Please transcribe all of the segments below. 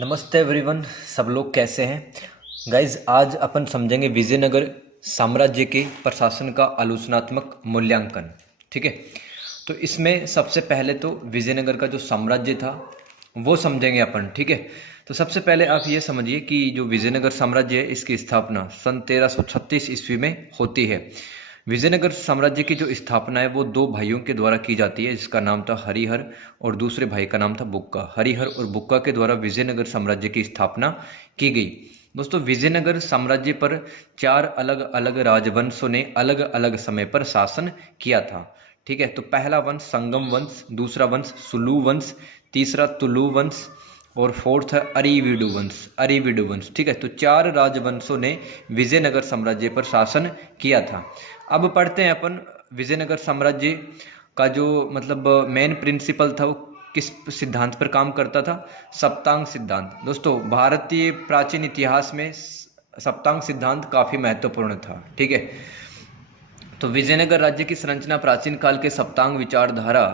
नमस्ते एवरीवन। सब लोग कैसे हैं गाइज। आज अपन समझेंगे विजयनगर साम्राज्य के प्रशासन का आलोचनात्मक मूल्यांकन। ठीक है, तो इसमें सबसे पहले तो विजयनगर का जो साम्राज्य था वो समझेंगे अपन। ठीक है, तो सबसे पहले आप ये समझिए कि जो विजयनगर साम्राज्य है इसकी स्थापना सन 1336 ईस्वी में होती है। विजयनगर साम्राज्य की जो स्थापना है वो दो भाइयों के द्वारा की जाती है, जिसका नाम था हरिहर और दूसरे भाई का नाम था बुक्का। हरिहर और बुक्का के द्वारा विजयनगर साम्राज्य की स्थापना की गई। दोस्तों, विजयनगर साम्राज्य पर चार अलग अलग राजवंशों ने अलग अलग समय पर शासन किया था। ठीक है, तो पहला वंश संगम वंश, दूसरा वंश सुलू वंश, तीसरा तुलु वंश और फोर्थ है अरिविडु वंश। अरिविडु वंश। ठीक है, तो चार राजवंशों ने विजयनगर साम्राज्य पर शासन किया था। अब पढ़ते हैं अपन विजयनगर साम्राज्य का जो मेन प्रिंसिपल था वो किस सिद्धांत पर काम करता था। सप्तांग सिद्धांत। दोस्तों, भारतीय प्राचीन इतिहास में सप्तांग सिद्धांत काफी महत्वपूर्ण था। ठीक है, तो विजयनगर राज्य की संरचना प्राचीन काल के सप्तांग विचारधारा।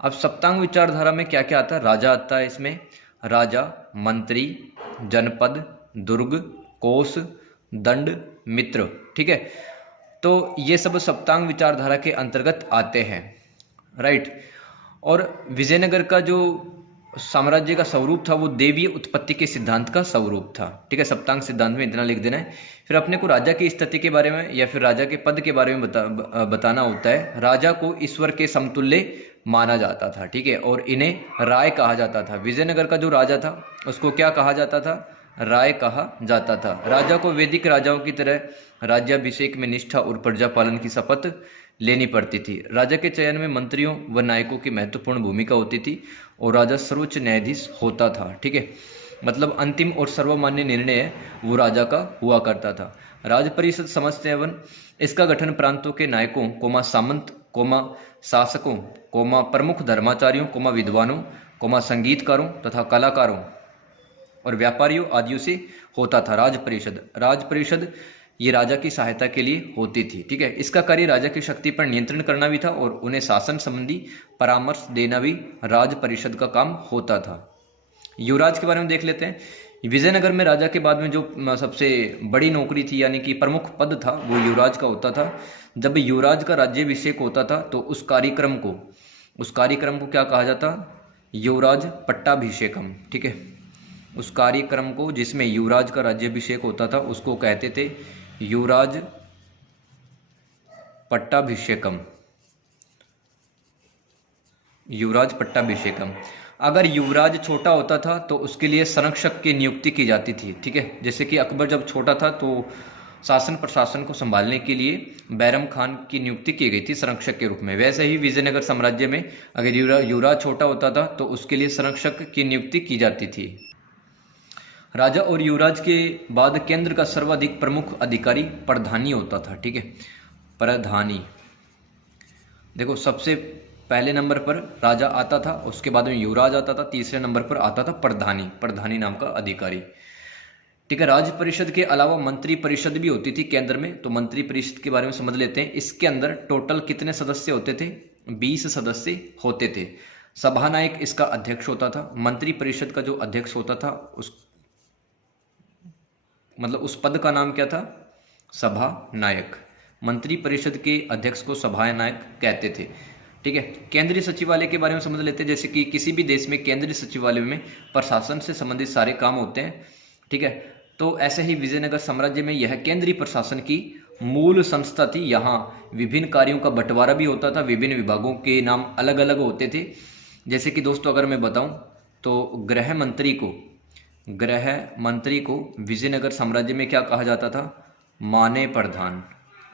अब सप्तांग विचारधारा में क्या क्या आता है? राजा आता है इसमें, राजा, मंत्री, जनपद, दुर्ग, कोष, दंड, मित्र। ठीक है, तो ये सब सप्तांग विचारधारा के अंतर्गत आते हैं। राइट। और विजयनगर का जो साम्राज्य का स्वरूप था वो देवीय उत्पत्ति के सिद्धांत का स्वरूप था। ठीक है, सप्तांग सिद्धांत में इतना लिख देना है। फिर अपने को राजा की स्थिति के बारे में या फिर राजा के पद के बारे में बताना होता है। राजा को ईश्वर के समतुल्य माना जाता था। ठीक है, और इन्हें राय कहा जाता था। विजयनगर का जो राजा था उसको क्या कहा जाता था? राय कहा जाता था। राजा को वैदिक राजाओं की तरह राज्याभिषेक में निष्ठा और प्रजा पालन की शपथ लेनी पड़ती थी। राजा के चयन में मंत्रियों व नायकों की महत्वपूर्ण भूमिका होती थी और राजा सर्वोच्च न्यायाधीश होता था। ठीक है, मतलब अंतिम और सर्वमान्य निर्णय वो राजा का हुआ करता था। राज परिषद समझते हैं अपन। इसका गठन प्रांतों के नायकों कोमा सामंत कोमा शासकों कोमा प्रमुख धर्माचार्यों कोमा विद्वानों कोमा संगीतकारों तथा कलाकारों और व्यापारियों आदियों से होता था। राज परिषद ये राजा की सहायता के लिए होती थी। ठीक है, इसका कार्य राजा की शक्ति पर नियंत्रण करना भी था और उन्हें शासन संबंधी परामर्श देना भी राज परिषद का काम होता था। युवराज के बारे में देख लेते हैं। विजयनगर में राजा के बाद में जो सबसे बड़ी नौकरी थी यानी कि प्रमुख पद था वो युवराज का होता था। जब युवराज का राज्याभिषेक होता था तो उस कार्यक्रम को क्या कहा जाता? युवराज पट्टाभिषेकम। ठीक है, उस कार्यक्रम को जिसमें युवराज का राज्याभिषेक होता था उसको कहते थे युवराज पट्टाभिषेकम। युवराज पट्टाभिषेकम। अगर युवराज छोटा होता था तो उसके लिए संरक्षक की नियुक्ति की जाती थी। ठीक है, जैसे कि अकबर जब छोटा था तो शासन प्रशासन को संभालने के लिए बैरम खान की नियुक्ति की गई थी संरक्षक के रूप में। वैसे ही विजयनगर साम्राज्य में अगर युवराज छोटा होता था तो उसके लिए संरक्षक की नियुक्ति की जाती थी। राजा और युवराज के बाद केंद्र का सर्वाधिक प्रमुख अधिकारी प्रधानी होता था। ठीक है, प्रधानी। देखो, सबसे पहले नंबर पर राजा आता था, उसके बाद में युवराज आता था, तीसरे नंबर पर आता था प्रधानी नाम का अधिकारी। ठीक है, राज्य परिषद के अलावा मंत्री परिषद भी होती थी केंद्र में। तो मंत्री परिषद के बारे में समझ लेते हैं। इसके अंदर टोटल कितने सदस्य होते थे? 20 सदस्य होते थे। सभानायक इसका अध्यक्ष होता था। मंत्री परिषद का जो अध्यक्ष होता था उस पद का नाम क्या था? सभा नायक। मंत्री परिषद के अध्यक्ष को सभा नायक कहते थे। ठीक है, केंद्रीय सचिवालय के बारे में समझ लेते हैं। जैसे कि किसी भी देश में केंद्रीय सचिवालय में प्रशासन से संबंधित सारे काम होते हैं। ठीक है, तो ऐसे ही विजयनगर साम्राज्य में यह केंद्रीय प्रशासन की मूल संस्था थी। यहाँ विभिन्न कार्यों का बंटवारा भी होता था, विभिन्न विभागों के नाम अलग अलग होते थे। जैसे कि दोस्तों अगर मैं बताऊं तो गृह मंत्री को विजयनगर साम्राज्य में क्या कहा जाता था? माने प्रधान।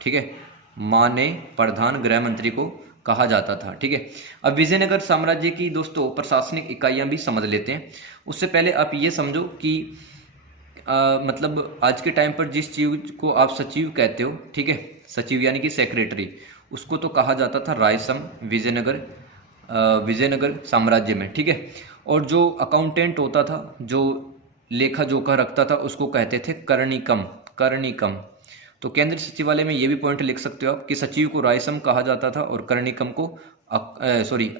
ठीक है, माने प्रधान गृह मंत्री को कहा जाता था। ठीक है, अब विजयनगर साम्राज्य की दोस्तों प्रशासनिक इकाइयां भी समझ लेते हैं। उससे पहले आप ये समझो कि आज के टाइम पर जिस चीज को आप सचिव कहते हो, ठीक है, सचिव यानी कि सेक्रेटरी, उसको तो कहा जाता था रायसम विजयनगर साम्राज्य में। ठीक है, और जो अकाउंटेंट होता था, जो लेखा जोखा रखता था, उसको कहते थे कर्णिकम। तो केंद्रीय सचिवालय में ये भी पॉइंट लिख सकते हो आप कि सचिव को रायसम कहा जाता था और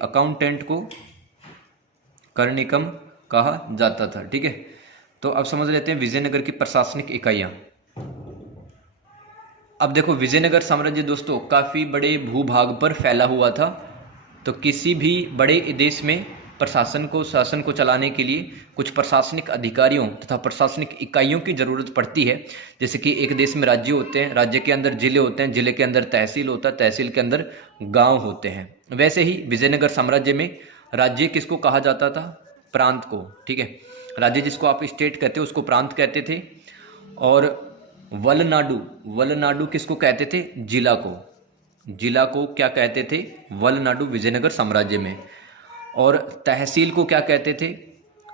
अकाउंटेंट को कर्णिकम कहा जाता था। ठीक है, तो अब समझ लेते हैं विजयनगर की प्रशासनिक इकाइयां। अब देखो विजयनगर साम्राज्य दोस्तों काफ़ी बड़े भूभाग पर फैला हुआ था। तो किसी भी बड़े देश में शासन को चलाने के लिए कुछ प्रशासनिक अधिकारियों तथा प्रशासनिक इकाइयों की ज़रूरत पड़ती है। जैसे कि एक देश में राज्य होते हैं, राज्य के अंदर जिले होते हैं, जिले के अंदर तहसील होता है, तहसील के अंदर गांव होते हैं। वैसे ही विजयनगर साम्राज्य में राज्य किसको कहा जाता था? प्रांत को। ठीक है, राज्य जिसको आप स्टेट कहते हो उसको प्रांत कहते थे। और वलनाडु किसको कहते थे? जिला को। जिला को क्या कहते थे? वलनाडु विजयनगर साम्राज्य में। और तहसील को क्या कहते थे?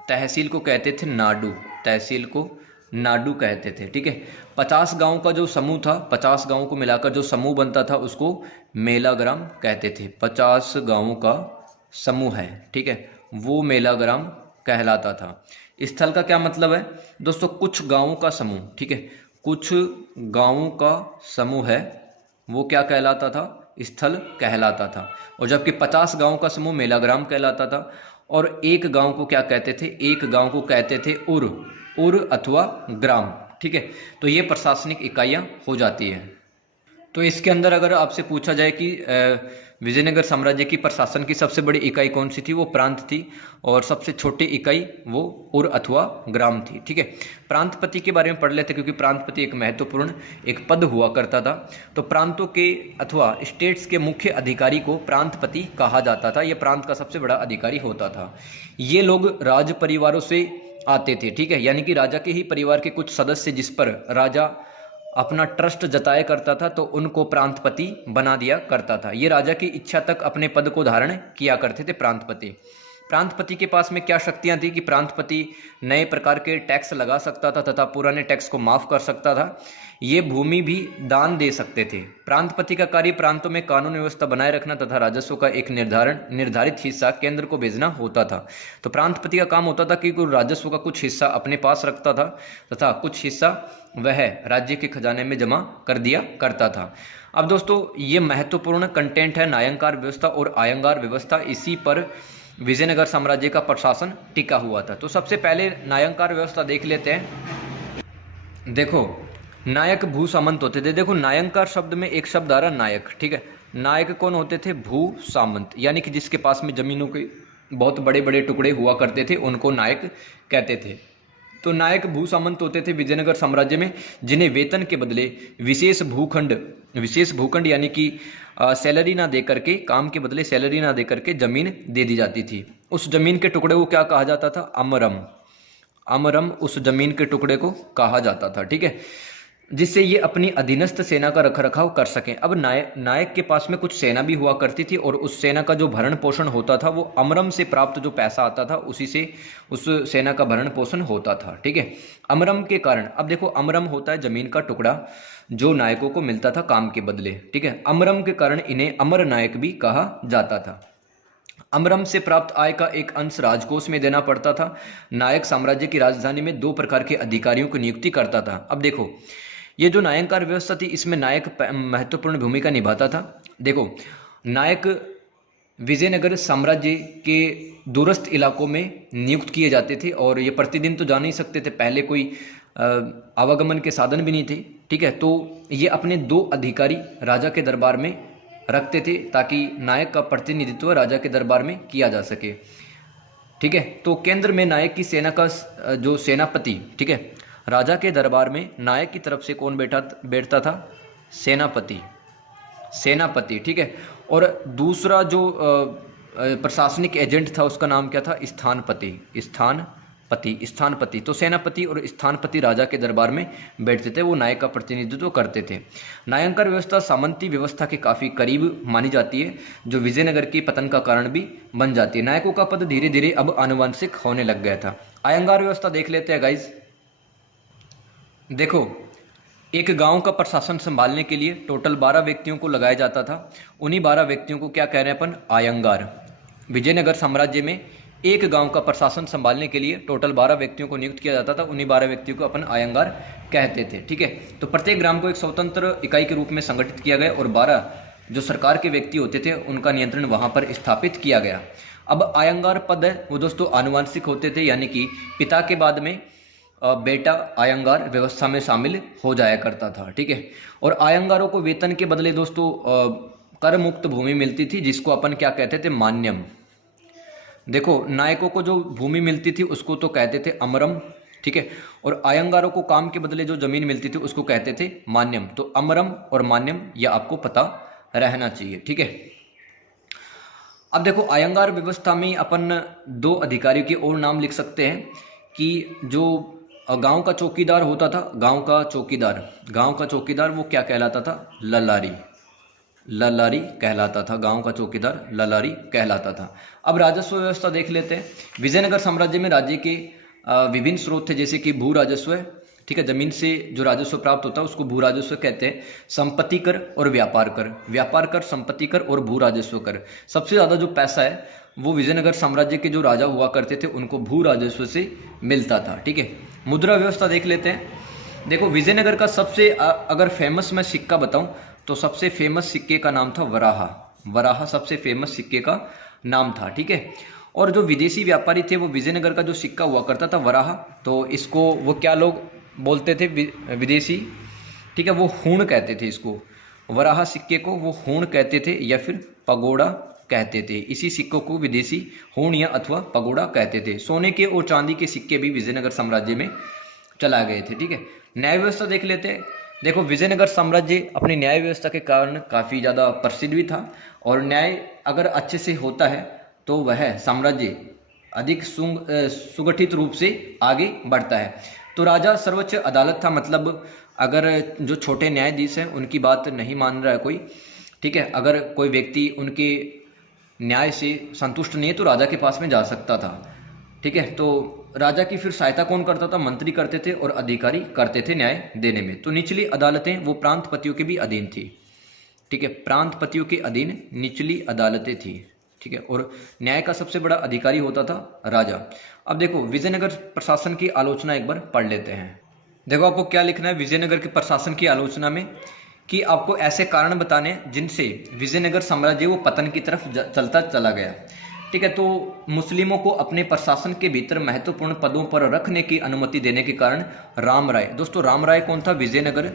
तहसील को कहते थे नाडु। तहसील को नाडु कहते थे। ठीक है, 50 गांव का जो समूह था, 50 गांवों को मिलाकर जो समूह बनता था उसको मेलाग्राम कहते थे। 50 गांवों का समूह है, ठीक है, वो मेलाग्राम कहलाता था। स्थल का क्या मतलब है दोस्तों? कुछ गांवों का समूह। ठीक है, कुछ गांवों का समूह है, वो क्या कहलाता था? स्थल कहलाता था। और जबकि 50 गांव का समूह मेलाग्राम कहलाता था। और एक गांव को क्या कहते थे? एक गांव को कहते थे उर अथवा ग्राम। ठीक है, तो ये प्रशासनिक इकाइयां हो जाती हैं। तो इसके अंदर अगर आपसे पूछा जाए कि विजयनगर साम्राज्य की प्रशासन की सबसे बड़ी इकाई कौन सी थी? वो प्रांत थी। और सबसे छोटी इकाई वो उर अथवा ग्राम थी। ठीक है, प्रांतपति के बारे में पढ़ लेते, क्योंकि प्रांतपति एक महत्वपूर्ण एक पद हुआ करता था। तो प्रांतों के अथवा स्टेट्स के मुख्य अधिकारी को प्रांतपति कहा जाता था। ये प्रांत का सबसे बड़ा अधिकारी होता था। ये लोग राज परिवारों से आते थे। ठीक है, यानी कि राजा के ही परिवार के कुछ सदस्य जिस पर राजा अपना ट्रस्ट जताया करता था तो उनको प्रांतपति बना दिया करता था। ये राजा की इच्छा तक अपने पद को धारण किया करते थे प्रांतपति। प्रांतपति के पास में क्या शक्तियां थी कि प्रांतपति नए प्रकार के टैक्स लगा सकता था तथा पुराने टैक्स को माफ कर सकता था। ये भूमि भी दान दे सकते थे। प्रांतपति का कार्य प्रांतों में कानून व्यवस्था बनाए रखना तथा राजस्व का एक निर्धारित हिस्सा केंद्र को भेजना होता था। तो प्रांतपति का काम होता था कि राजस्व का कुछ हिस्सा अपने पास रखता था तथा कुछ हिस्सा वह राज्य के खजाने में जमा कर दिया करता था। अब दोस्तों ये महत्वपूर्ण कंटेंट है नायंकार व्यवस्था और आयंगार व्यवस्था। इसी पर विजयनगर साम्राज्य का प्रशासन टिका हुआ था। तो सबसे पहले नायंकार व्यवस्था देख लेते हैं। देखो नायक भू सामंत होते थे। देखो नायंकार शब्द में एक शब्द आ रहा नायक। ठीक है, नायक कौन होते थे? भू सामंत, यानी कि जिसके पास में जमीनों के बहुत बड़े बड़े टुकड़े हुआ करते थे उनको नायक कहते थे। तो नायक भू सामंत होते थे विजयनगर साम्राज्य में, जिन्हें वेतन के बदले विशेष भूखंड यानी कि सैलरी ना दे करके, काम के बदले सैलरी ना दे करके जमीन दे दी जाती थी। उस जमीन के टुकड़े को क्या कहा जाता था? अमरम उस जमीन के टुकड़े को कहा जाता था। ठीक है, जिससे ये अपनी अधीनस्थ सेना का रखरखाव कर सकें। अब नायक के पास में कुछ सेना भी हुआ करती थी और उस सेना का जो भरण पोषण होता था वो अमरम से प्राप्त जो पैसा आता था उसी से उस सेना का भरण पोषण होता था। ठीक है, अमरम के कारण, अब देखो अमरम होता है जमीन का टुकड़ा जो नायकों को मिलता था काम के बदले। ठीक है, अमरम के कारण इन्हें अमर नायक भी कहा जाता था। अमरम से प्राप्त आय का एक अंश राजकोष में देना पड़ता था। नायक साम्राज्य की राजधानी में 2 प्रकार के अधिकारियों की नियुक्ति करता था। अब देखो ये जो नायंकार व्यवस्था थी इसमें नायक महत्वपूर्ण भूमिका निभाता था। देखो नायक विजयनगर साम्राज्य के दूरस्थ इलाकों में नियुक्त किए जाते थे और ये प्रतिदिन तो जा नहीं सकते थे, पहले कोई आवागमन के साधन भी नहीं थे। ठीक है, तो ये अपने 2 अधिकारी राजा के दरबार में रखते थे ताकि नायक का प्रतिनिधित्व राजा के दरबार में किया जा सके। ठीक है, तो केंद्र में नायक की सेना का जो सेनापति, ठीक है, राजा के दरबार में नायक की तरफ से कौन बैठता था? सेनापति। ठीक है, और दूसरा जो प्रशासनिक एजेंट था उसका नाम क्या था? स्थानपति। तो सेनापति और स्थानपति राजा के दरबार में बैठते थे, वो नायक का प्रतिनिधित्व करते थे। नायंकार व्यवस्था सामंती व्यवस्था के काफ़ी करीब मानी जाती है, जो विजयनगर की पतन का कारण भी बन जाती है। नायकों का पद धीरे धीरे अब आनुवंशिक होने लग गया था। आयंगार व्यवस्था देख लेते हैं गाइज। देखो एक गांव का प्रशासन संभालने के लिए टोटल 12 व्यक्तियों को लगाया जाता था। उन्हीं 12 व्यक्तियों को क्या कह रहे हैं अपन? आयंगार। विजयनगर साम्राज्य में एक गांव का प्रशासन संभालने के लिए टोटल 12 व्यक्तियों को नियुक्त किया जाता था। उन्हीं 12 व्यक्तियों को अपन आयंगार कहते थे। ठीक है, तो प्रत्येक ग्राम को एक स्वतंत्र इकाई के रूप में संगठित किया गया और 12 जो सरकार के व्यक्ति होते थे उनका नियंत्रण वहां पर स्थापित किया गया। अब आयंगार पद है वो दोस्तों आनुवंशिक होते थे, यानी कि पिता के बाद में बेटा आयंगार व्यवस्था में शामिल हो जाया करता था। ठीक है, और आयंगारों को वेतन के बदले दोस्तों कर मुक्त भूमि मिलती थी, जिसको अपन क्या कहते थे, मान्यम। देखो, नायकों को जो भूमि मिलती थी उसको तो कहते थे अमरम। ठीक है, और आयंगारों को काम के बदले जो जमीन मिलती थी उसको कहते थे मान्यम। तो अमरम और मान्यम यह आपको पता रहना चाहिए। ठीक है, अब देखो आयंगार व्यवस्था में अपन दो अधिकारियों के और नाम लिख सकते हैं कि जो गांव का चौकीदार होता था, गांव का चौकीदार वो क्या कहलाता था, ललारी कहलाता था। गांव का चौकीदार ललारी कहलाता था। अब राजस्व व्यवस्था देख लेते हैं। विजयनगर साम्राज्य में राज्य के विभिन्न स्रोत थे, जैसे कि भू राजस्व है। ठीक है, जमीन से जो राजस्व प्राप्त होता है उसको भू राजस्व कहते हैं। संपत्ति कर और व्यापार कर, संपत्ति कर और भू राजस्व कर। सबसे ज्यादा जो पैसा है वो विजयनगर साम्राज्य के जो राजा हुआ करते थे उनको भू राजस्व से मिलता था। ठीक है, मुद्रा व्यवस्था देख लेते हैं। देखो, विजयनगर का सबसे अगर फेमस मैं सिक्का बताऊं तो सबसे फेमस सिक्के का नाम था वराहा सबसे फेमस सिक्के का नाम था। ठीक है, और जो विदेशी व्यापारी थे वो विजयनगर का जो सिक्का हुआ करता था वराहा, तो इसको वो क्या लोग बोलते थे विदेशी, ठीक है, वो हूण कहते थे इसको। वराहा सिक्के को वो हूण कहते थे या फिर पगोड़ा कहते थे। इसी सिक्कों को विदेशी हूण या अथवा पगोड़ा कहते थे। सोने के और चांदी के सिक्के भी विजयनगर साम्राज्य में चला गए थे। ठीक है, न्याय व्यवस्था देख लेते हैं। देखो, विजयनगर साम्राज्य अपनी न्याय व्यवस्था के कारण काफ़ी ज़्यादा प्रसिद्ध भी था, और न्याय अगर अच्छे से होता है तो वह साम्राज्य अधिक सुगठित रूप से आगे बढ़ता है। तो राजा सर्वोच्च अदालत था, मतलब अगर जो छोटे न्यायाधीश हैं उनकी बात नहीं मान रहा है कोई, ठीक है, अगर कोई व्यक्ति उनके न्याय से संतुष्ट नहीं है तो राजा के पास में जा सकता था। ठीक है, तो राजा की फिर सहायता कौन करता था, मंत्री करते थे और अधिकारी करते थे न्याय देने में। तो निचली अदालतें वो प्रांतपतियों के भी अधीन थी। ठीक है, प्रांतपतियों के अधीन निचली अदालतें थी। ठीक है, और न्याय का सबसे बड़ा अधिकारी होता था राजा। अब देखो, विजयनगर प्रशासन की आलोचना एक बार पढ़ लेते हैं। देखो, आपको क्या लिखना है विजयनगर के प्रशासन की आलोचना में, कि आपको ऐसे कारण बताने जिनसे विजयनगर साम्राज्य वो पतन की तरफ चलता चला गया। ठीक है, तो मुस्लिमों को अपने प्रशासन के भीतर महत्वपूर्ण पदों पर रखने की अनुमति देने के कारण राम राय, दोस्तों राम राय कौन था, विजयनगर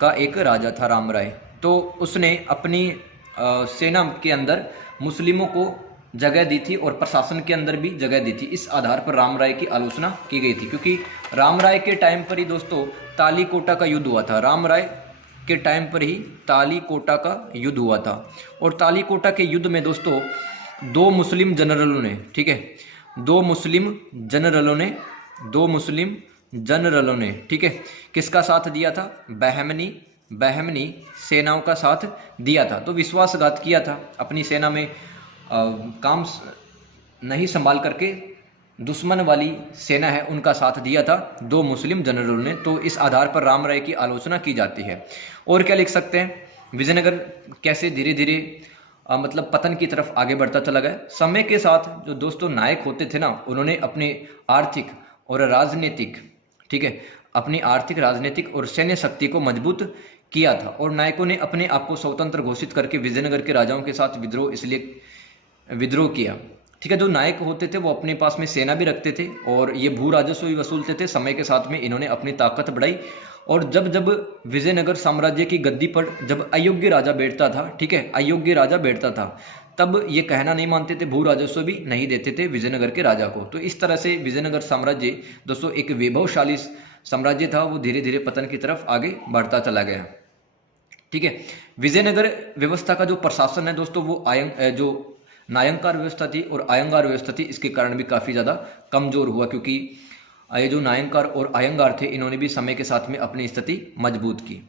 का एक राजा था राम राय। तो उसने अपनी सेना के अंदर मुस्लिमों को जगह दी थी और प्रशासन के अंदर भी जगह दी थी। इस आधार पर राम राय की आलोचना की गई थी, क्योंकि राम राय के टाइम पर ही दोस्तों तालीकोटा का युद्ध हुआ था। राम राय के टाइम पर ही तालीकोटा का युद्ध हुआ था, और तालीकोटा के युद्ध में दोस्तों दो मुस्लिम जनरलों ने, ठीक है, दो मुस्लिम जनरलों ने, ठीक है, किसका साथ दिया था, बहमनी सेनाओं का साथ दिया था। तो विश्वासघात किया था, अपनी सेना में काम नहीं संभाल करके दुश्मन वाली सेना है उनका साथ दिया था दो मुस्लिम जनरलों ने। तो इस आधार पर राम राय की आलोचना की जाती है। और क्या लिख सकते हैं, विजयनगर कैसे धीरे धीरे मतलब पतन की तरफ आगे बढ़ता चला गया। समय के साथ जो दोस्तों नायक होते थे ना, उन्होंने अपने आर्थिक और राजनीतिक, ठीक है, अपनी आर्थिक, राजनीतिक और सैन्य शक्ति को मजबूत किया था, और नायकों ने अपने आप को स्वतंत्र घोषित करके विजयनगर के राजाओं के साथ विद्रोह किया। ठीक है, जो नायक होते थे वो अपने पास में सेना भी रखते थे और ये भू राजस्व भी वसूलते थे। समय के साथ में इन्होंने अपनी ताकत बढ़ाई, और जब जब विजयनगर साम्राज्य की गद्दी पर जब अयोग्य राजा बैठता था, ठीक है, अयोग्य राजा बैठता था, तब ये कहना नहीं मानते थे, भू राजस्व भी नहीं देते थे विजयनगर के राजा को। तो इस तरह से विजयनगर साम्राज्य दोस्तों एक वैभवशाली साम्राज्य था, वो धीरे धीरे पतन की तरफ आगे बढ़ता चला गया। ठीक है, विजयनगर व्यवस्था का जो प्रशासन है दोस्तों वो जो नायंकार व्यवस्था थी और आयंगार व्यवस्था थी, इसके कारण भी काफ़ी ज़्यादा कमज़ोर हुआ, क्योंकि ये जो नायंकार और आयंगार थे इन्होंने भी समय के साथ में अपनी स्थिति मजबूत की।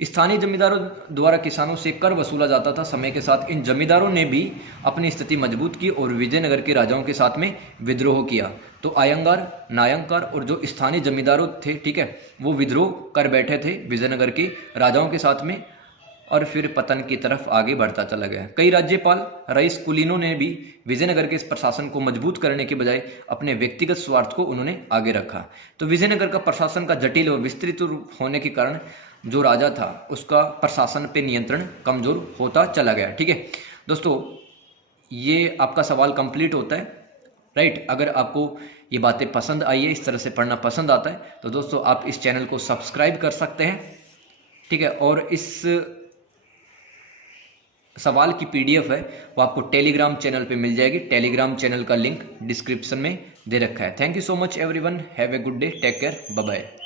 स्थानीय जमींदारों द्वारा किसानों से कर वसूला जाता था। समय के साथ इन जमींदारों ने भी अपनी स्थिति मजबूत की और विजयनगर के राजाओं के साथ में विद्रोह किया। तो आयंगार, नायंकार और जो स्थानीय जमींदारों थे, ठीक है, वो विद्रोह कर बैठे थे विजयनगर के राजाओं के साथ में, और फिर पतन की तरफ आगे बढ़ता चला गया। कई राज्यपाल, रईस कुलीनों ने भी विजयनगर के इस प्रशासन को मजबूत करने के बजाय अपने व्यक्तिगत स्वार्थ को उन्होंने आगे रखा। तो विजयनगर का प्रशासन का जटिल और विस्तृत होने के कारण जो राजा था उसका प्रशासन पे नियंत्रण कमजोर होता चला गया। ठीक है दोस्तों, ये आपका सवाल कंप्लीट होता है। राइट। अगर आपको ये बातें पसंद आई है, इस तरह से पढ़ना पसंद आता है, तो दोस्तों आप इस चैनल को सब्सक्राइब कर सकते हैं, ठीक है। और इस सवाल की PDF है वो आपको टेलीग्राम चैनल पे मिल जाएगी। टेलीग्राम चैनल का लिंक डिस्क्रिप्शन में दे रखा है। Thank you so much everyone, have a good day, take care, bye bye.